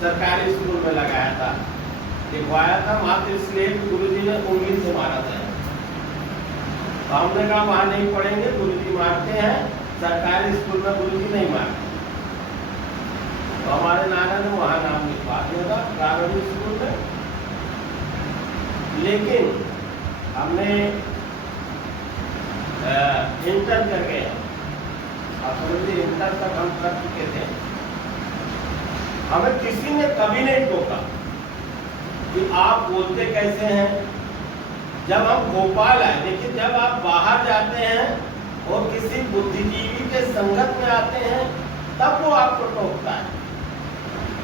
सरकारी स्कूल में लगाया था, लिखवाया था, मात्र इसलिए गुरुजी ने उंगली से मारा था। तो हमने कहा वहां नहीं पढ़ेंगे, गुरुजी मारते हैं, सरकारी स्कूल में गुरुजी नहीं मारते। तो हमारे नाना ने वहां नाम लिखवा दिया था प्राइमरी स्कूल में। लेकिन हमने इंटर करके, आप समझिए इंटर तक हम कर चुके थे, हमें किसी ने कभी नहीं टोका कि आप बोलते कैसे हैं। जब हम भोपाल आए, देखिए जब आप बाहर जाते हैं और किसी बुद्धिजीवी के संगत में आते हैं तब वो आपको टोकता है,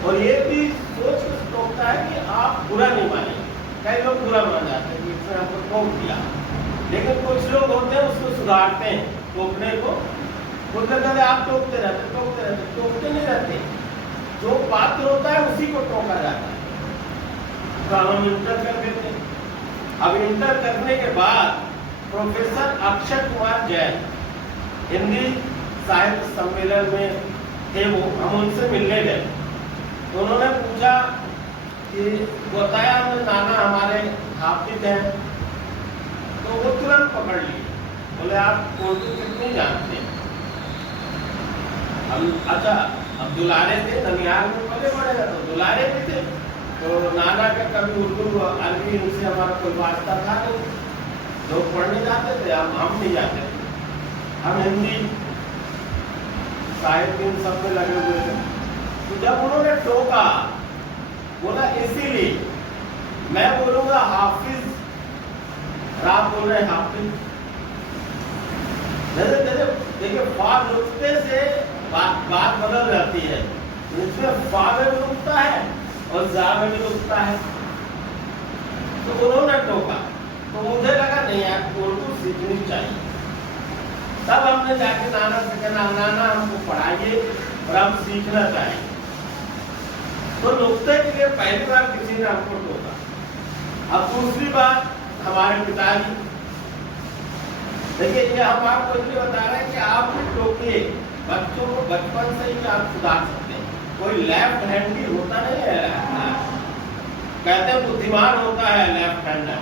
और ये भी सोच कर टोकता है कि आप बुरा नहीं मानेंगे। कई लोग बुरा मान जाते हैं कि इसने आपको टोक दिया, लेकिन कुछ लोग होते हैं उसको सुधारते हैं टोकने को। कुछ कहते आप टोकते टोकते नहीं रहते, जो पात्र होता है उसी को टोका जाता है। तो हम इंटर कर देते। अब इंटर करने के बाद प्रोफेसर अक्षय कुमार जैन हिंदी साहित्य सम्मेलन में थे, वो हम उनसे मिलने गए। तो उन्होंने पूछा कि बताया, हमने नाना हमारे हाफिज हैं। तो वो तुरंत पकड़ लिए, बोले आप उर्दू कितनी जानते हैं। हम अच्छा, अब दुलारे थे ननिहाल में पले बड़े, तो दुलारे भी थे। तो नाना का कभी उर्दू अरबी इनसे हमारा कोई वास्ता था नहीं, लोग पढ़ने जाते थे, हम नहीं जाते थे। हम हिंदी साहित्य इन सब में लगे हुए थे। तो जब उन्होंने टोका, बोला इसीलिए मैं बोलूंगा हाफिज, आप बोल रहे हाफिज। देखिए फा नुक्ते से बात बदल जाती है, इसमें फा में भी रुकता है और जा में भी रुकता है। तो उन्होंने टोका, तो मुझे लगा नहीं यार उर्दू सीखनी चाहिए। तब हमने जाके नाना से कहना, नाना हमको पढ़ाइए और हम सीखना चाहिए। तो नुक्ते के लिए पहली बार किसी ने हमको टोका। अब दूसरी बात, हमारे पिताजी, देखिए ये हम आपको इसलिए बता रहे हैं कि आप भी टोकिए बच्चों को बचपन से ही आप सुधार सकते हैं। कोई लेफ्ट हैंडी होता नहीं है, कहते हैं बुद्धिमान होता है लेफ्ट हैंडर।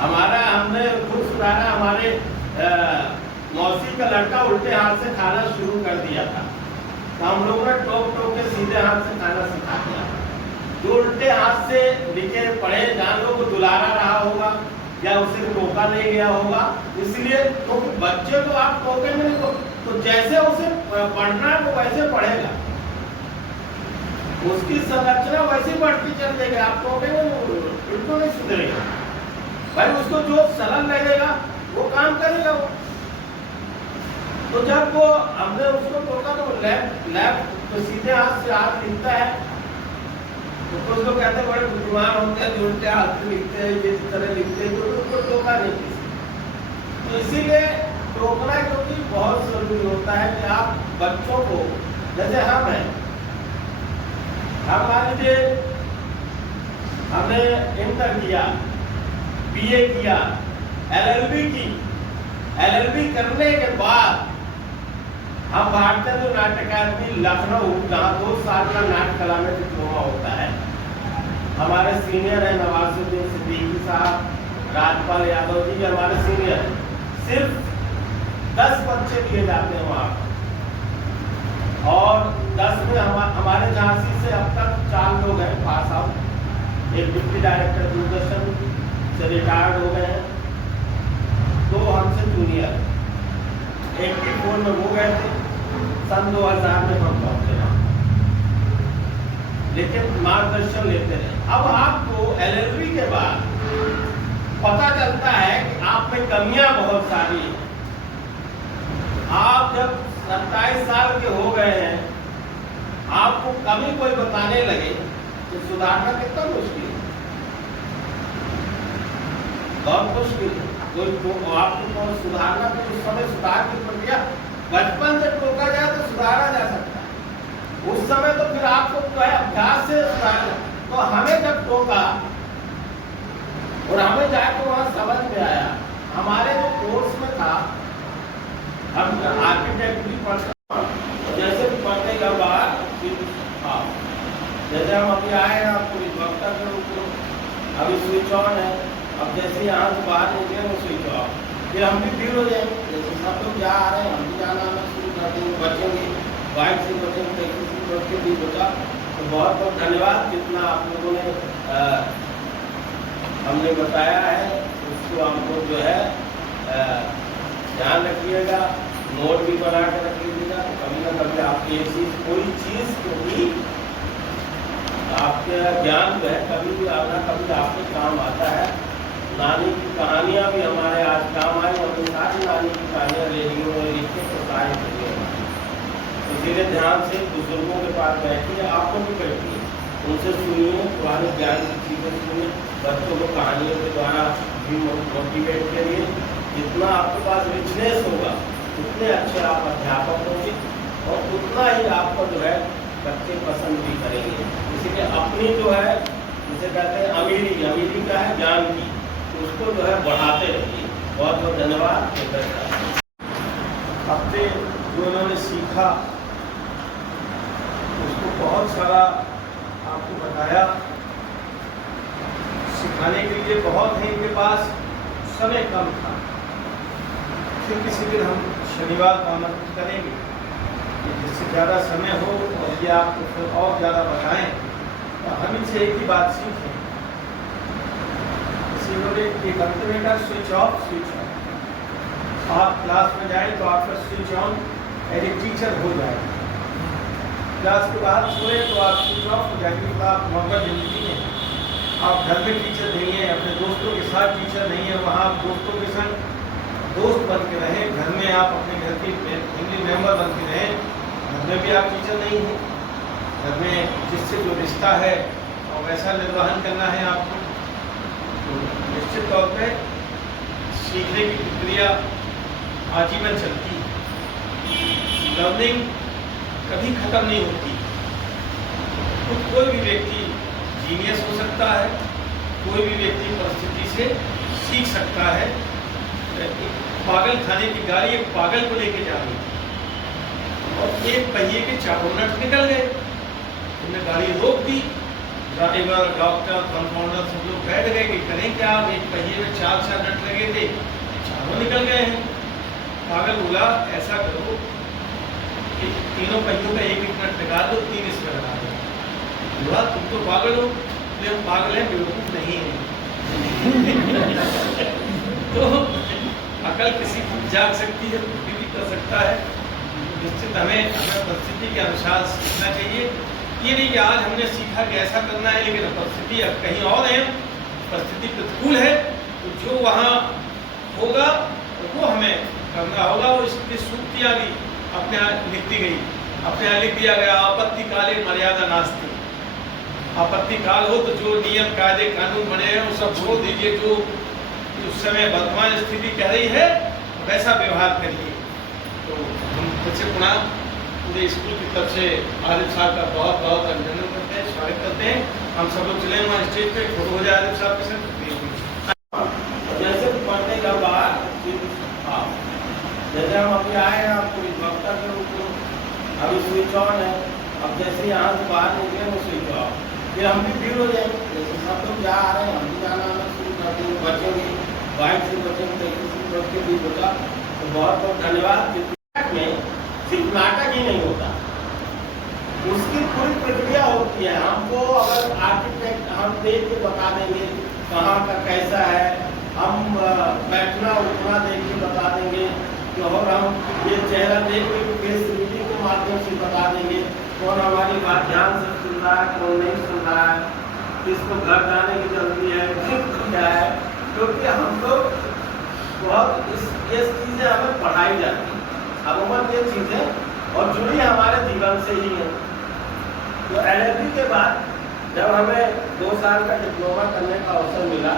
हमारा हमने खुद सुधारा, हमारे मौसी का लड़का उल्टे हाथ से खाना शुरू कर दिया था, तो हम लोगों ने टोक के सीधे हाथ से खाना सिखा दिया। जो उल्टे हाथ से लिखे पढ़े, जान लो वो दुलारा रहा होगा या उसे टोका नहीं गया होगा, इसलिए तो बच्चे को आप टोकेंगे नहीं तो जैसे उसे पढ़ना है वो वैसे पढ़ेगा, उसकी संरचना वैसी बढ़ती चल जाएगी। आप टोकेंगे बिल्कुल नहीं सुधरेगा भाई, उसको जो सरल लगेगा वो काम करेगा वो। तो जब वो हमने उसको टोका तो लेफ्ट तो सीधे हाथ से हाथ लिखता है, तो कुछ लोग कहते हैं बड़े बुद्धिमान होते हैं जो उल्टे हाथ से लिखते हैं, जिस तरह लिखते हैं, तो उनको टोका नहीं किसी। तो इसीलिए टोकना क्योंकि बहुत जरूरी होता है कि आप बच्चों को, जैसे हम हैं, हम मान लीजिए हमने इंटर किया, बीए किया, एलएलबी की, एलएलबी करने के बाद हम भारतीय नाट्य अकादमी लखनऊ, जहाँ 2 साल का नाट्य कला में डिप्लोमा होता है, हमारे सीनियर है नवाजुद्दीन सिद्दीकी साहब, राजपाल यादव जी हमारे सीनियर हैं। सिर्फ 10 बच्चे लिए जाते हैं वहाँ, और 10 में हमारे झांसी से अब तक 4 लोग हैं पास आउट। एक डिप्टी डायरेक्टर दूरदर्शन से रिटायर्ड हो गए हैं, 2 हमसे जूनियर, 84 में वो गए थे, सन 2000 में हम पहुंचे, लेकिन मार्गदर्शन लेते रहे। अब आपको एलएलबी के बाद पता चलता है कि आप में कमियां बहुत सारी हैं। आप जब 27 साल के हो गए हैं, आपको कमी कोई बताने लगे तो सुधारना कितना मुश्किल है, बहुत मुश्किल है। कोई आपको सुधारना तो उस समय सुधार की प्रक्रिया बचपन से टोका जाए तो सुधारा जा सकता है, उस समय तो फिर आपको अभ्यास से सुधारना। तो हमें जब टोका और हमें जाकर वहां समझ में आया, हमारे जो कोर्स में था, हम आर्किटेक्ट भी पढ़ते, जैसे भी पढ़ने के बाद जैसे हम अभी आए हैं आपको विभक्ता के रूप में, अभी स्विच ऑन है, अब जैसे यहाँ से बाहर निकले वो स्विच ऑफ, फिर हम भी भीड़ हो जाएंगे। जैसे सब लोग जा आ रहे हैं हम भी जाना आना शुरू कर देंगे, बचेंगे, बाइक से बचेंगे, टैक्सी से बच के भी बचा। तो बहुत बहुत धन्यवाद, जितना आप लोगों ने हमने बताया है उसको हमको जो है ध्यान रखिएगा, नोट भी बना के रख लीजिएगा। तो कभी ना कभी आपकी एक चीज़ कोई चीज़ को भी आपके ज्ञान जो है कभी भी आना कभी आपके काम आता है। नानी की कहानियाँ भी हमारे आज काम आई, हमने सारी नानी की कहानियाँ रेडियो में लिखते तो सारी वीडियो, इसीलिए ध्यान से बुजुर्गों के पास बैठिए, आपको भी बैठिए, उनसे सुनिए, पुराने ज्ञान की चीज़ें सुनिए, बच्चों को कहानियों के द्वारा भी मोटिवेट करिए। जितना आपके पास रिचनेस होगा उतने अच्छे आप अध्यापक होंगे और उतना ही आपको जो है बच्चे पसंद भी करेंगे। इसीलिए अपनी जो है जिसे कहते हैं अमीरी, अमीरी का है ज्ञान की, उसको जो है बढ़ाते रहिए। बहुत बहुत धन्यवाद। हफ्ते जो उन्होंने सीखा उसको बहुत सारा आपको बताया, सिखाने के लिए बहुत है इनके पास, समय कम था। फिर किसी दिन हम शनिवार का आमंत्रण करेंगे कि जिससे ज़्यादा समय हो और ये आपको फिर और ज़्यादा बताएं, तो हम इनसे एक ही बात सीखें। इन्होंने एक अंत में कहा स्विच ऑफ स्विच ऑन। आप क्लास में जाएं तो आपका switch on as a teacher हो जाएगा, क्लास के बाद सोए तो आप स्विच ऑफ हो जाएंगे। तो आप मौका ज़िंदगी में आप घर में टीचर नहीं हैं, अपने दोस्तों के साथ टीचर नहीं है, वहाँ आप दोस्तों के संग दोस्त बन के रहें, घर में आप अपने घर की फैमिली मेम्बर बन के रहें। घर में भी आप टीचर नहीं हैं, घर में जिससे जो रिश्ता है और वैसा निर्वहन करना है आपको। तो निश्चित तौर पे सीखने की प्रक्रिया आजीवन चलती है, लर्निंग कभी ख़त्म नहीं होती। तो कोई भी व्यक्ति जीनियस हो सकता है, कोई भी व्यक्ति परिस्थिति से सीख सकता है। पागल खाने की गाड़ी एक पागल को लेके जा रही और एक पहिए के चारों नट निकल गए, उन्होंने गाड़ी रोक दी, ड्राइवर, डॉक्टर, कंपाउंडर सब लोग बैठ गए कि करें क्या। अब एक पहिए में 4 नट लगे थे, चारों निकल गए हैं। पागल बोला ऐसा करो कि तीनों पहियों का एक नट निकाल दो, 3 इसमें लगा दो। बोला तुम तो पागल हो, हम पागल हैं, बेवकूफ नहीं है। तो अकल किसी की जाग सकती है, बुद्धि भी कर सकता है। निश्चित हमें परिस्थिति के अनुसार सीखना चाहिए। ये नहीं कि आज हमने सीखा कि ऐसा करना है लेकिन परिस्थिति अब कहीं और है, परिस्थिति प्रतिकूल है, तो जो वहाँ होगा वो हमें करना होगा। वो इसकी सूक्तियाँ भी अपने यहाँ लिख दी गई, अपने यहाँ लिख दिया गया आपत्ति काले मर्यादा नास्ति। आपत्ति काल हो तो जो नियम कायदे कानून बने हैं वो सब छोड़ दीजिए, जो उस समय वर्तमान स्थिति कह रही है वैसा व्यवहार करिए। तो हम फिर से पुनः पूरे स्कूल की तरफ से आरिफ साहब का बहुत बहुत अभिनंदन करते हैं, स्वागत करते हैं। हम सब लोग चले वहाँ स्टेज पे, फोटो हो जाए आरिफ साहब के साथ। जैसे पढ़ने का बाद जैसे हम अभी आए हैं आपको विभक्ता के रूप में, अभी स्विच ऑन है, अब जैसे यहाँ से बाहर निकले वो स्विच ऑफ, फिर हम भी भीड़ हो जाएंगे। जैसे सब लोग जा आ रहे हैं हम भी जाना आना शुरू कर देंगे, बचेंगे, बाइक से बचेंगे, टैक्सी से बच के भी बचा। तो बहुत बहुत धन्यवाद। में सिर्फ नाटक ही नहीं होता, उसकी पूरी प्रक्रिया होती है। हमको अगर आर्किटेक्ट हम देख के बता देंगे कहाँ का कैसा है, हम बैठना उठना देख के बता देंगे, तो और हम ये चेहरा देख के फेस रीडिंग के माध्यम से बता देंगे कौन हमारी बात ध्यान से सुन रहा है, कौन नहीं सुन रहा है, किसको घर जाने की जल्दी है, किसको क्या है। क्योंकि हम लोग बहुत ये चीज़ें हमें पढ़ाई जाती है, अमूमन ये चीज़ें और जुड़ी हमारे जीवन से ही है। तो LLB के बाद जब हमें 2 साल का डिप्लोमा करने का अवसर मिला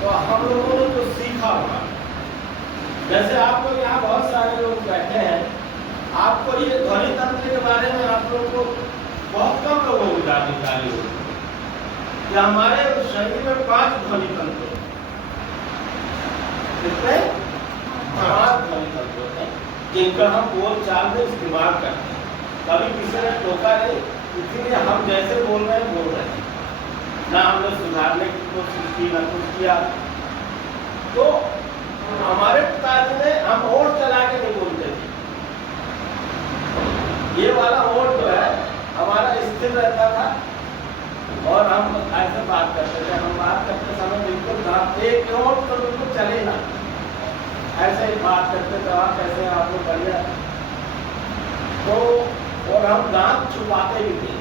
तो हम लोगों ने जो सीखा होगा, जैसे आप लोग यहाँ बहुत सारे लोग बैठे हैं, आपको ये ध्वनि तंत्र के बारे में आप लोग को बहुत कम लोगों को जानकारी होगी कि हमारे शरीर में 5 ध्वनि तंत्र होते हैं। कितने? 5 ध्वनि तंत्र होते हैं जिनका हम बोल चाल में इस्तेमाल करते हैं। तो कभी किसी ने टोका नहीं, इसीलिए हम जैसे बोल रहे हैं ना हमने सुधारने की कोशिश की ना कुछ किया। तो हमारे पिताजी ने हम और चला के नहीं बोलते थे, ये वाला और जो है हमारा स्थिर रहता था और हम ऐसे बात करते थे। हम बात करते समय बिल्कुल एक और तो बिल्कुल चले ना, ऐसे ही बात करते थे, आप कैसे आप लोग बढ़िया। तो और हम दांत छुपाते भी थे,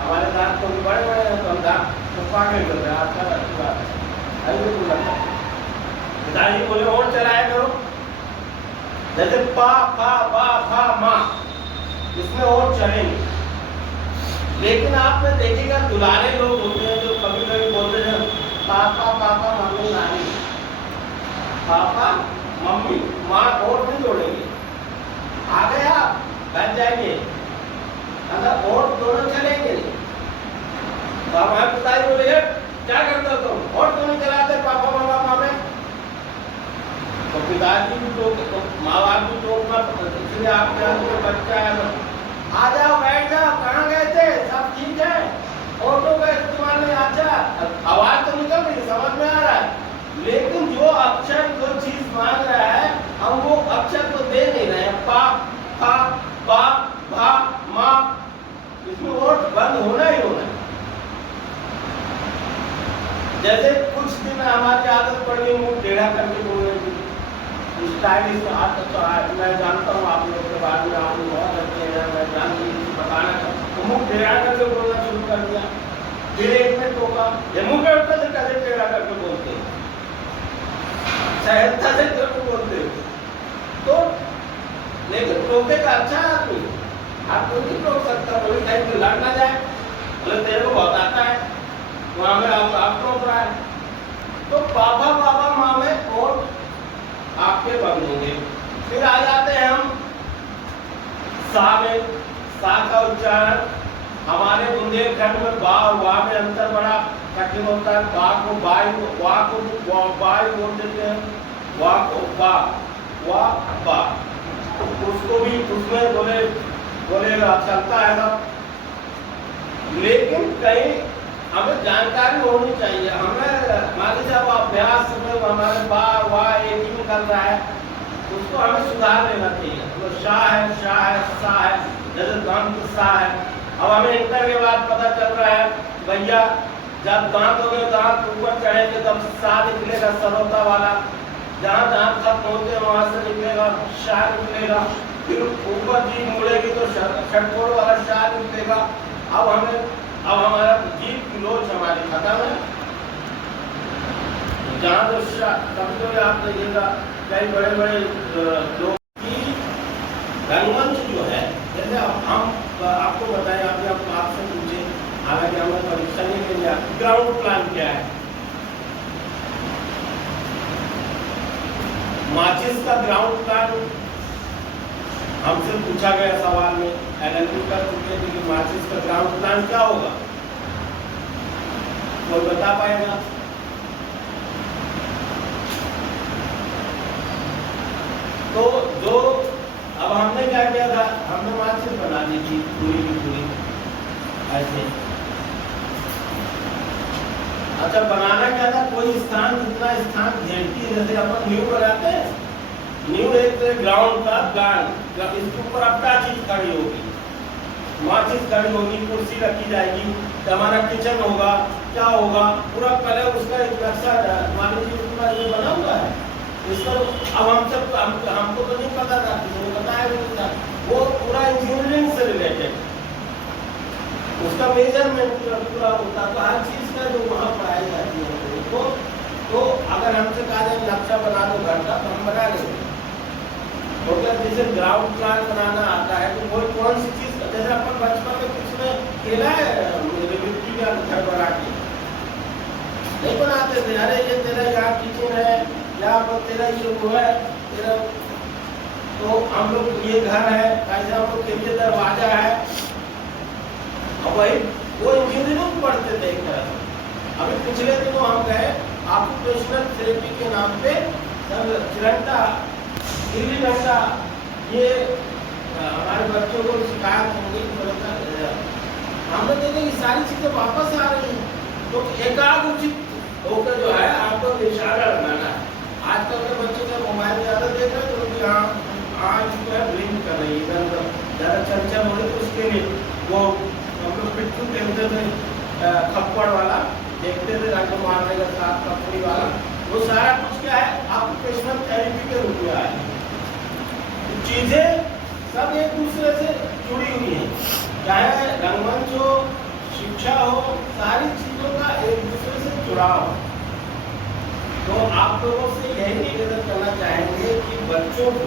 हमारे दांत तो बड़े बड़े हैं तो हम दांत छुपा के करते हैं। आपका ऐसे बोला पिताजी बोले और चलाया करो, जैसे पा फा बा फा मा, इसमें और चलेंगे। लेकिन आपने देखिएगा दुलारे लोग होते हैं जो कभी कभी बोलते हैं पापा पापा मम्मी नानी, पापा मम्मी माँ और नहीं जोड़ेंगे, आ गए आप बैठ जाएंगे, अगर और दोनों चलेंगे नहीं। तो हमारे पिताजी बोले क्या करते हो तुम, और तो नहीं चलाते पापा मामा मामे। तो पिताजी भी तो माँ बाप भी टोकना, इसलिए आपके यहाँ कोई बच्चा है आ जाओ बैठ जाओ, कहाँ गए थे, सब ठीक है, ऑटो का इस्तेमाल नहीं, अच्छा आवाज तो निकल रही, समझ में आ रहा है, लेकिन जो अक्षर जो चीज मांग रहा है हम वो अक्षर तो दे नहीं रहे हैं। पा फा बा भा मा, इसमें और बंद होना ही होना है। जैसे कुछ दिन हमारी आदत पड़ गई मुंह टेढ़ा करके बोलने की, स्टाइलिश मैं जानता हूँ आप लोग के बारे में, आप लोग बहुत अच्छे हैं, मैं जानती हूँ बताना तो मुंह टेढ़ा करके बोलना शुरू कर दिया। फिर एक ने टोका, ये मुंह पे उठता से कैसे टेढ़ा करके बोलते हैं, सहजता से करके बोलते हैं। तो लेकिन टोके का अच्छा आदमी आपको नहीं टोक सकता, कोई टाइम पे लड़ ना जाए, बोले तेरे को बहुत आता है, वहां में आप टोक रहा है। तो पापा पापा माँ में और आपके बंद होंगे। फिर आ जाते हैं हम सा में, सा का उच्चारण हमारे बुंदेलखंड में बा वा में अंतर बड़ा कठिन होता है। बा को बाई, वा को बाई बोल देते हैं, वा को बा, वा बा, उसको भी उसमें बोलेगा चलता है सब। लेकिन कहीं हमें जानकारी होनी चाहिए, हमें मान लीजिए अब अभ्यास में हमारे बा वा एक ही निकल रहा है, उसको हमें सुधार लेना चाहिए। तो शाह है सा है, जैसे दंत सा है। अब हमें इंटर के बाद पता चल रहा है भैया जब दांत हो गए, दांत ऊपर चढ़ेंगे तब सा निकलेगा, सरोता वाला, जहाँ दांत खत्म होते हैं वहां से निकलेगा शाह निकलेगा, फिर ऊपर जीभ मुड़ेगी तो षटकोण वाला शाह निकलेगा। अब हमारा जीभ की लोच हमारी खत्म है, जहाँ तो कभी कभी आप देखिएगा कई बड़े बड़े लोग की रंगमंच जो है, जैसे हम आपको बताएं, आपसे पूछे, हालांकि हमें परीक्षा नहीं के लिए ग्राउंड प्लान क्या है। माचिस का ग्राउंड प्लान हमसे पूछा गया सवाल में, एलएलबी कर चुके थे कि माचिस का ग्राउंड प्लान क्या होगा, कोई बता पाएगा? तो जो अब हमने क्या किया था, हमने माचिस बना दी थी पूरी की पूरी ऐसे। अच्छा बनाना क्या था, कोई स्थान जितना स्थान घेरती है, जैसे अपन न्यू बनाते हैं, न्यू एक ग्राउंड का प्लान, इसके ऊपर अब क्या चीज खड़ी होगी, माचिस खड़ी होगी, कुर्सी रखी जाएगी, हमारा किचन होगा, क्या होगा, पूरा पहले उसका एक नक्शा मान लीजिए पूरा ये बना हुआ है इसका। अब हमको तो नहीं पता था, किसी ने बताया नहीं था, वो पूरा इंजीनियरिंग से रिलेटेड उसका मेजरमेंट पूरा होता, तो हर चीज का जो वहाँ पढ़ाई जाती है। तो अगर हमसे कहा जाए नक्शा बना दो घर का, तो हम बना लेंगे। तो क्या जैसे ग्राउंड प्लान बनाना आता है तो कोई कौन सी चीज, जैसे अपन बचपन में कुछ में खेला है मिट्टी का घर बना के नहीं बनाते थे, अरे ये तेरा यहाँ किचन है, यहाँ पर तेरा ये वो है तेरा, तो हम लोग ये घर है, ऐसे हम लोग के लिए दरवाजा है, और वही वो इंजीनियरिंग पढ़ते थे एक तरह से। अभी पिछले दिनों हम गए ऑक्यूपेशनल थेरेपी के नाम पे, चिरंटा दिल्ली घंटा ये हमारे बच्चों को शिकायत होंगी, हमने देखा कि सारी चीजें वापस आ रही हैं। तो एकाग्र उचित होकर जो है आपको निशाना लगाना है। आजकल के बच्चों का मोबाइल ज़्यादा देख रहे हैं तो उनकी आँख जो है ब्लिंक कर रही है, इधर उधर ज़्यादा चंचल हो रही, तो उसके लिए वो हम लोग पिट्ठू खेलते थे, खप्पड़ वाला देखते थे, रंग मारने का साथ कपड़ी वाला, वो सारा कुछ क्या है ऑक्यूपेशनल थेरेपी के रूप में आया। तो चीज़ें सब एक दूसरे से जुड़ी हुई हैं, चाहे रंगमंच हो, शिक्षा हो, सारी चीज़ों का एक दूसरे से जुड़ाव हो। तो आप लोगों से यही निवेदन करना चाहेंगे कि बच्चों को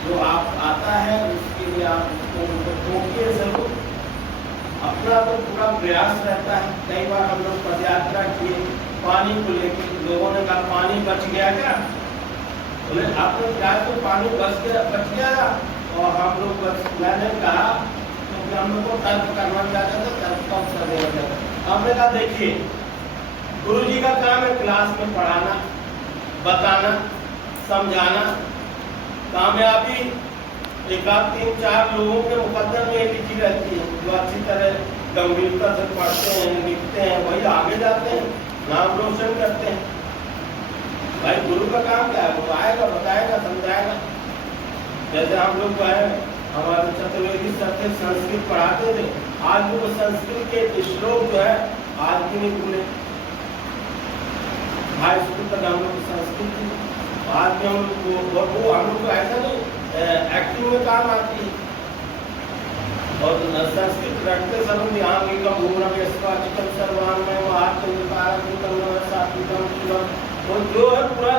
जो आप आता है उसके लिए आप उसको टोकिए जरूर। अपना तो पूरा प्रयास रहता है। कई बार हम लोग पदयात्रा किए पानी को लेकर, लोगों ने कहा पानी बच गया क्या? बोले आपने क्या तो पानी बच गया और हम लोग मैंने कहा क्योंकि हम लोग को तर्क करना चाहता था, तर्क का उत्तर देना चाहता। हमने कहा देखिए गुरु जी का काम है क्लास में पढ़ाना, बताना, समझाना। कामयाबी एक आध 3-4 लोगों के मुकद्दर में लिखी रहती है, जो अच्छी तरह गंभीरता से पढ़ते हैं, लिखते हैं, वही आगे जाते हैं, नाम रोशन करते हैं। भाई गुरु का काम क्या है? वो आएगा, बताएगा, समझाएगा। जैसे हम लोग जो है हमारे चतुर्वेदी सर थे, संस्कृत पढ़ाते थे, आज वो संस्कृत के श्लोक जो है आज भी नहीं भूले। हाई स्कूल तक हम लोग संस्कृत थी, आज भी हम लोग वो हम लोग को ऐसा नहीं एक्टिंग में काम आती है। और संस्कृत रखते समय ध्यान की भूमि चिकन सर्वान में और जो है पूरा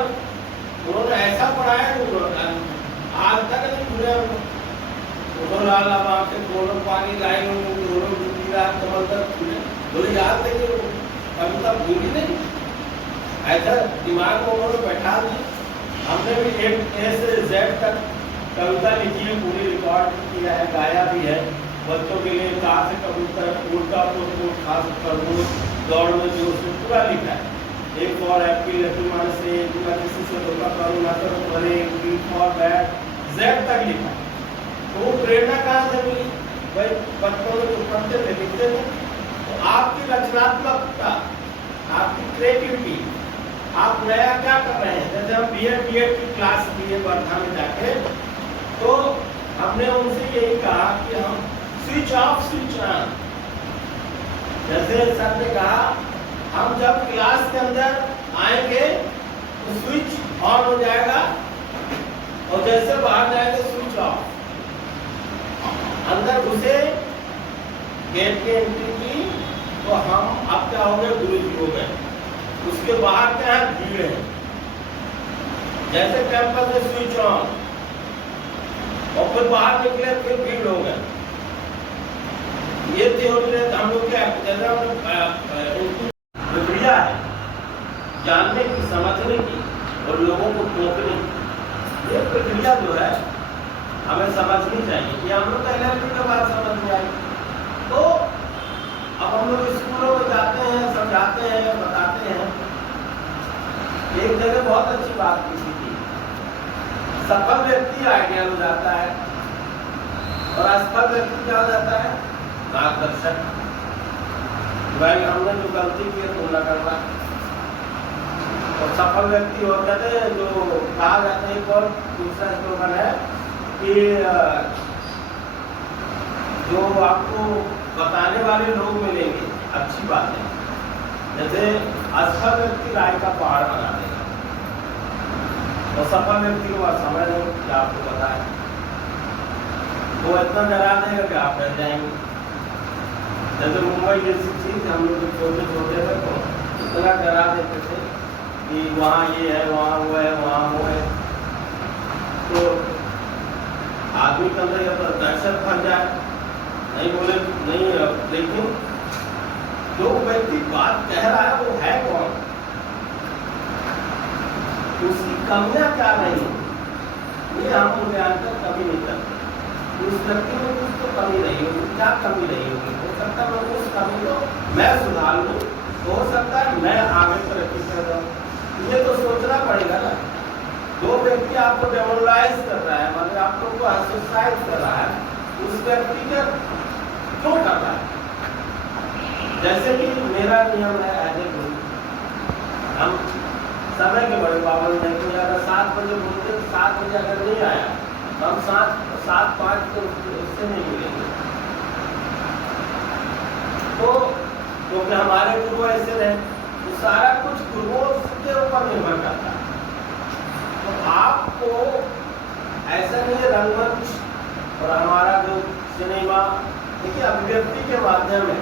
उन्होंने ऐसा पढ़ाया आज तक नहीं पूरे दोनों पानी लाई दोनों कमल तक पूरे याद नहीं, कविता भूली नहीं, ऐसा दिमाग में उन्होंने बैठा दी। हमने भी एक ए से जेड तक कविता लिखी है, पूरी रिकॉर्ड किया है, गाया भी है बच्चों के लिए। कहा से कबूतर उड़ता तो खास खरगोश दौड़ में जो उसने पूरा लिखा है। एक फॉर एप्पल माने से किसी से धोखा करूँ ना करूँ भले, बी फॉर बैट, जेड तक लिखा है। तो वो प्रेरणा कहाँ से मिली? भाई बच्चों में जो पढ़ते थे, लिखते थे, तो आपकी रचनात्मकता, आपकी क्रिएटिविटी, आप नया क्या कर रहे हैं? जैसे हम बीएड की क्लास लिए वर्धा में जाके, तो हमने उनसे यही कहा कि हम स्विच ऑफ स्विच ऑन। जैसे सर ने कहा हम जब क्लास के अंदर आएंगे तो स्विच ऑन हो जाएगा और जैसे बाहर जाएंगे स्विच ऑफ। अंदर घुसे, गेट के एंट्री की, तो हम अब क्या हो गए? गुरु जी हो गए। उसके बाहर क्या है? भीड़ है। जैसे कैंपस में स्विच ऑन और फिर बाहर निकले फिर भीड़ हो गए। ये थ्योरी है। हम लोग क्या प्रक्रिया है जानने की, समझने की और लोगों को टोकने की। ये प्रक्रिया जो है हमें समझनी चाहिए। ये हम लोग का एलएलबी के बाद समझ में आई। तो अब हम लोग स्कूलों में जाते हैं, समझाते हैं, बताते हैं। एक जगह बहुत अच्छी बात की थी, सफल व्यक्ति आइडियल हो जाता है और असफल व्यक्ति क्या हो जाता है? मार्गदर्शक। भाई हमने जो गलती की है तो न करना। और सफल व्यक्ति और कहते हैं जो कहा जाता है, एक और दूसरा स्लोगन है कि जो आपको बताने वाले लोग मिलेंगे, अच्छी बात है। जैसे असफल व्यक्ति राय का पहाड़ बना देगा और सफल व्यक्ति को समझ लो कि आपको पता है, वो इतना डरा देगा कि आप डर जाएंगे। जैसे मुंबई जैसी चीज हम लोग छोटे छोटे थे तो इतना डरा देते थे कि वहाँ ये है, वहाँ वो है, वहाँ वो है। तो आदमी के अंदर या दहशत फंस जाए, नहीं बोले नहीं। लेकिन जो व्यक्ति बात कह रहा है वो है कौन, उसकी कमियां क्या नहीं, ये हम मूल्यांकन कभी नहीं करते। उस व्यक्ति में कुछ तो कमी रही होगी, क्या कमी रही होगी? हो सकता है मैं उस कमी को मैं सुधार लूँ, हो सकता है मैं आगे तरक्की कर रहा हूँ। ये तो सोचना पड़ेगा ना। जो व्यक्ति आपको डेमोरलाइज कर रहा है, मतलब आप लोग को एक्सरसाइज कर रहा है, उस व्यक्ति का क्यों कर रहा है? जैसे कि मेरा नियम है एज ए गुरु, हम समय के बड़े पाबंद नहीं, तो अगर 7 बजे बोलते हैं 7 बजे अगर नहीं आया तो हम 7:05 तो उससे नहीं मिलेंगे। तो क्योंकि हमारे गुरु ऐसे रहे, तो सारा कुछ गुरुओं के ऊपर निर्भर करता है। तो आपको ऐसा नहीं है रंगमंच और हमारा जो सिनेमा, देखिए अभिव्यक्ति के माध्यम है,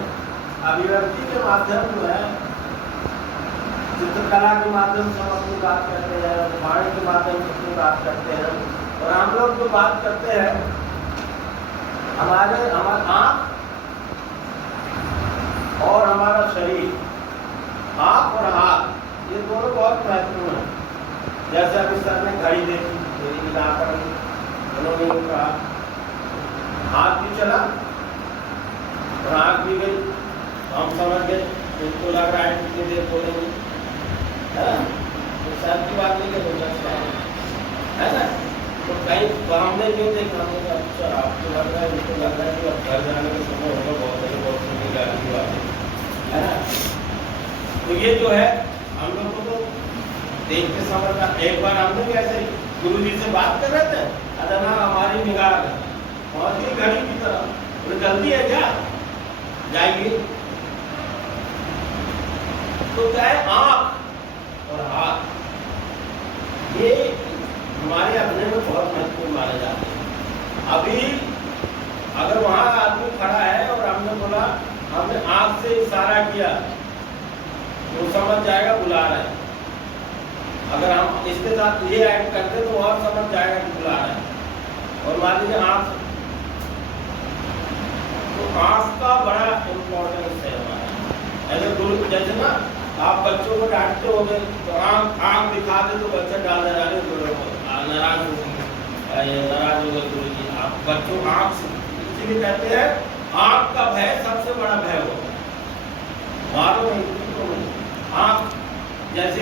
अभिव्यक्ति के माध्यम जो है, चित्रकला के माध्यम से हम अपनी बात करते हैं, वाणी के माध्यम से अपनी बात करते हैं, और हम लोग जो बात करते हैं हमारा आँख और हमारा शरीर, आँख और हाथ, ये दोनों बहुत महत्वपूर्ण है। जैसे अभी सर ने घड़ी देखी, मेरी मिलाकर उन्होंने कहा हाथ भी चला और आँख भी गई, हम समझ गए इनको लग रहा है कितनी देर बोलेंगे, है ना? तो सर की बात नहीं करेंगे, है ना? तो कहीं हमने क्यों देखा, हमने अच्छा आपको लग रहा है, इनको लग रहा है कि अब घर जाने का समय होगा, बहुत सुनने की बात है ना? तो ये जो है हम लोग को तो देख के समझना। एक बार हम लोग ऐसे गुरु जी से बात कर रहे थे, अचानक हमारी निगाह पहुंच गई घड़ी की तरफ, तो जल्दी है क्या, जाएगी? तो क्या है, आँख और हाथ ये हमारे अपने में बहुत महत्वपूर्ण माने जाते हैं। अभी अगर वहां आदमी खड़ा है और हमने बोला, हमने आँख से इशारा किया, तो समझ जाएगा बुला रहे हैं। अगर हम इसके साथ ये ऐड करते तो और समझ जाएगा कि बुला रहे हैं। और मान लीजिए आँख, तो आँख का बड़ा इम्पोर्टेंस है हमारा। ऐसे गुरु जैसे ना आप बच्चों को डांटते हो तो आँख दिखा दे तो बच्चा डाल नाराज होगा गुरु जी। आप बच्चों आँख से, इसीलिए कहते हैं आँख का भय सबसे बड़ा भय होगा, मारो नहीं तो नहीं। आँख जैसे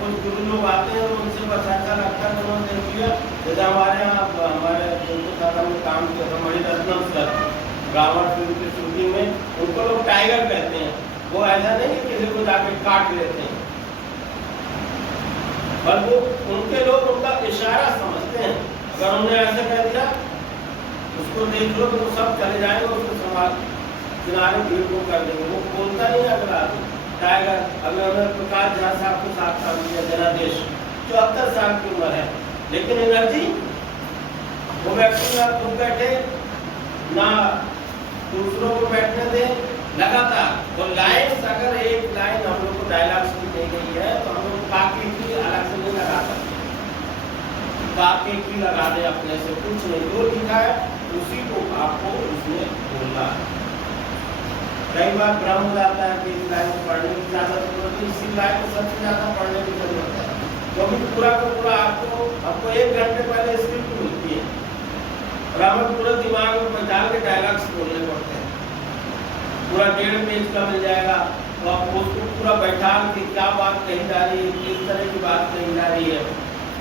कुछ गुरु लोग आते हैं, उनसे बस ऐसा लगता है, उन्होंने देख लिया। जैसे हमारे यहाँ हमारे जिनके साथ हमने काम किया था, मणिरत्नम सर, रावण फिल्म की शूटिंग में, उनको लोग टाइगर कहते हैं। वो ऐसा नहीं कि किसी को जाके काट लेते हैं, पर वो उनके लोग उनका इशारा समझते हैं। अगर उन्होंने ऐसे कह दिया उसको देख लो तो वो सब चले जाएंगे, उसको समाज किनारे भीड़ को कर देंगे, वो बोलता नहीं अगला आदमी। टाइगर अगर प्रकाश झा साहब को 7 साल दिया, जनादेश 74 साल की उम्र है, लेकिन एनर्जी वो व्यक्ति ना तुम बैठे ना दूसरों को बैठने दे, लगातार। तो लाइन अगर एक लाइन हम लोग को डायलॉग्स की दी गई है तो हम लोग काके की अलग से नहीं लगा सकते, काके की लगा दे अपने से, कुछ नहीं, जो लिखा है उसी को आपको उसमें बोलना है। कई बार भ्रम हो जाता है कि इस लाइन को पढ़ने की ज्यादा जरूरत है, इसी लाइन को सबसे ज्यादा पढ़ने की जरूरत है, क्योंकि पूरा का पूरा आपको 1 घंटे पहले स्क्रिप्ट मिलती है और हमें पूरा दिमाग में बैठा के डायलॉग्स बोलने पड़ते हैं। पूरा 1.5 पेज का मिल जाएगा, तो आप उसको पूरा बैठा के क्या बात कही जा रही है, किस तरह की बात कही जा रही है,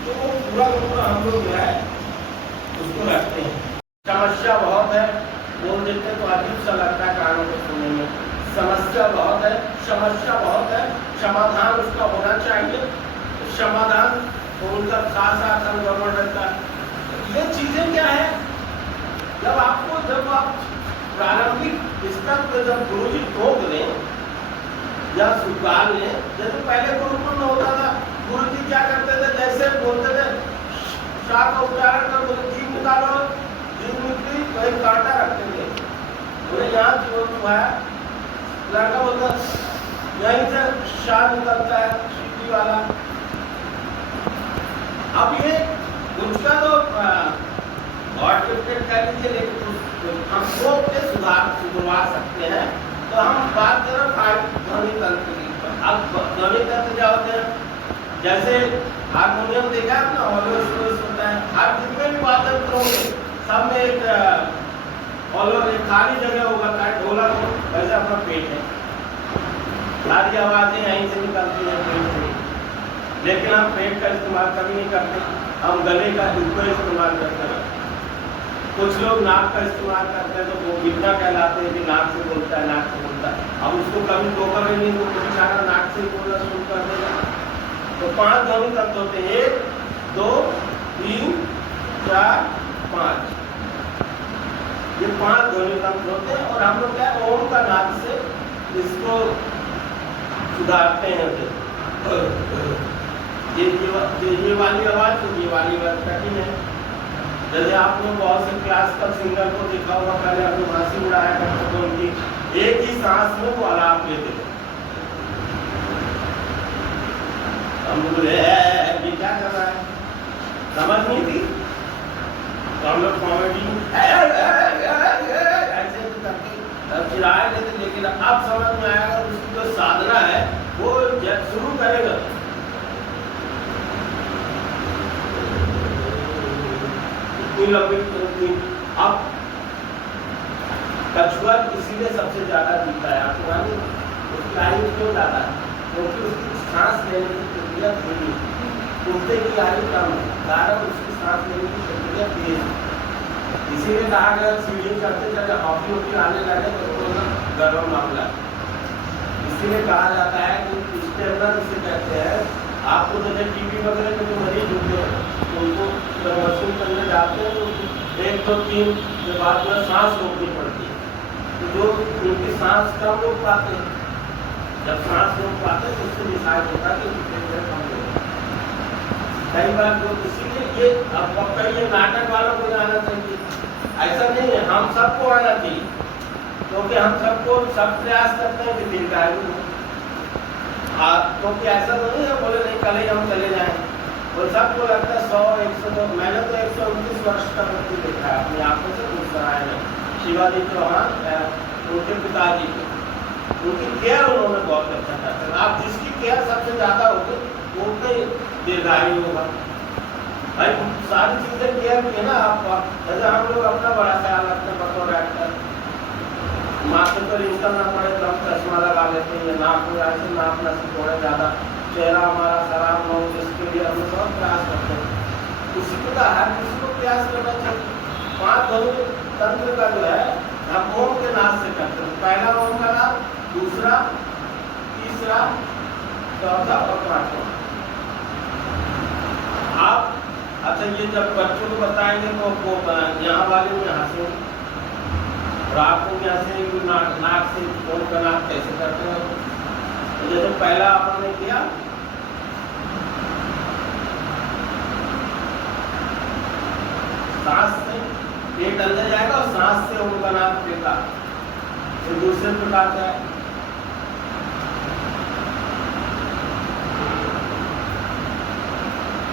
तो वो पूरा का पूरा हम लोग जो है उसको रखते हैं। समस्या बहुत है, बोल देते तो अजीब सा लगता है कानों को सुनने में। समस्या बहुत है, समस्या बहुत है, समाधान उसका होना चाहिए। समाधान तो उनका साथ गड़बड़ रहता है। ये चीजें क्या है, जब आप प्रारंभिक स्तर पर जब गुरु जी टोक दें या स्वीकार लें, जैसे पहले गुरुकुल में होता था, गुरु जी क्या करते थे, जैसे बोलते थे शाह का उच्चारण कर, बोले जीव निकालो, जीव निकली तो एक कांटा रखते थे, बोले यहाँ जीवन हुआ है, लड़का बोलता यहीं से शाह निकलता है सीटी वाला। अब ये उसका तो और कर लीजिए, लेकिन हम लोग के सुधरवा सकते हैं। तो हम बात करें ध्वनि तंत्र की। अब ध्वनि तंत्र क्या होते हैं, जैसे हारमोनियम देखा है ना, हॉलो स्लोस होता है, आप जितने भी वादन करोगे सब में एक हॉलो, एक खाली जगह होगा, चाहे ढोलक हो, वैसे अपना पेट है, सारी आवाजें यहीं से निकलती हैं पेट से, लेकिन हम पेट का इस्तेमाल कभी नहीं करते। हम गले का इसको इस्तेमाल करते हैं। कुछ लोग नाक का इस्तेमाल करते हैं तो वो गिरना कहलाते हैं कि नाक से बोलता है, नाक से बोलता है। अब उसको कभी टोकर ही नहीं, तो बेचारा नाक से बोलना शुरू कर देगा। तो 5 ध्वनि तंत्र होते हैं, 1 2 3 4 5। ये 5 ध्वनि तंत्र होते हैं और हम लोग क्या ओम का नाद से इसको सुधारते हैं। ये वाली आवाज तो ये वाली आवाज कठिन है। जैसे आपने बहुत से क्लासिकल सिंगर को देखा होगा, पहले अपनी हंसी उड़ाया करते थे, उनकी एक ही सांस में वो आलाप लेते थे। हम लोग ये क्या कर रहा है समझ नहीं थी, तो हम लोग कॉमेडी ऐसे करके चिराए लेते। लेकिन अब समझ में आएगा उसकी जो साधना है वो जब शुरू करेगा अब कछुआ इसीलिए सबसे ज्यादा जीता है। आपको मालूम उसकी आयु क्यों ज्यादा है? क्योंकि उसकी सांस लेने की प्रक्रिया धीमी है, कुत्ते की आयु कम है, कारण उसकी सांस लेने की प्रक्रिया तेज है। इसीलिए कहा गया स्विमिंग करते चले हॉकी वॉकी आने लगे तो गर्म मामला। इसीलिए कहा जाता है कि स्टेमिना जिसे कहते हैं, आपको जैसे टीबी वगैरह के जो मरीज होते हैं तो उनको मशीन करने जाते हैं तो 1 2 3 के बाद में सांस रोकनी पड़ती है। तो जो उनकी सांस कम रोक पाते हैं, जब सांस रोक पाते हैं तो उससे डिसाइड होता है कि कितने कम रोक। कई बार जो इसीलिए ये अब कई ये नाटक वालों को आना चाहिए, ऐसा नहीं है, हम सबको आना चाहिए, क्योंकि हम सबको सब प्रयास करते हैं कि दीर्घायु हो। क्योंकि ऐसा तो नहीं है बोले नहीं कल ही हम चले जाएं, और सबको लगता है 100 102। मैंने तो 129 वर्ष का व्यक्ति देखा है अपनी आंखों से, गुजराया है शिवाजी चौहान, उनके पिताजी को, उनकी केयर उन्होंने बहुत अच्छा करते हैं। आप जिसकी केयर सबसे ज्यादा होगी वो उतने दीर्घायु होगा। भाई सारी चीजें केयर की ना आप, जैसे हम लोग अपना बड़ा ख्याल रखते हैं बतौर एक्टर, माथे पर इंटर ना पड़े तो हम चश्मा लगा लेते हैं, नाक में ऐसे नाक न थोड़ा ज्यादा, चेहरा हमारा खराब हो, इसके लिए हम बहुत प्रयास करते हैं। उसी प्रकार हर किसी को प्रयास करना चाहिए। 5 ध्वनि तंत्र का जो है हम ओम के नाद से करते हैं। पहला ओम का नाद, दूसरा, तीसरा, चौथा और 5वां। आप अच्छा ये जब बच्चों को बताएंगे तो वो यहाँ वाले में हंसेंगे और आपको भी हंसेंगे नाक से ओम का नाद कैसे करते हैं। तो जैसे पहला आपने किया, सांस से पेट अंदर जाएगा और सांस से ओम का नाद फेंका। फिर दूसरे प्रकार का है,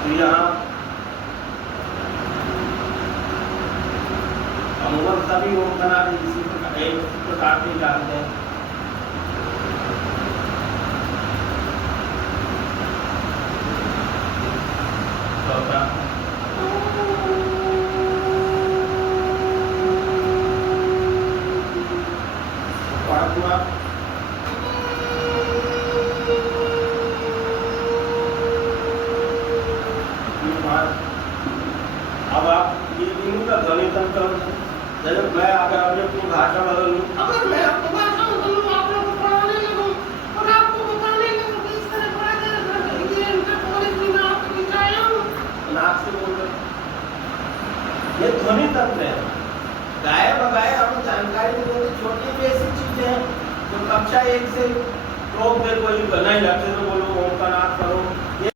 तो यहाँ अमूमन सभी ओम का नाद इसी प्रकार से जानते हैं। चौथा पांचवा, अब आप ये इनका ध्वनि तंत्र, जैसे मैं अगर अभी अपनी भाषा बदल लूँ, अगर मैं आपको भाषा बदल लूँ, आप लोगों को पढ़ाने लगूँ और आपको बताने लगूँ कि इस तरह पढ़ा जाए, ये इंटर कॉलेज में मैं आपको दिखाया हूँ, नाक से बोल रहे, ये ध्वनि तंत्र है। गाए बगाए हम जानकारी में छोटी बेसिक चीजें हैं जो कक्षा 1 से रोक दे, कोई नहीं लगते तो बोलो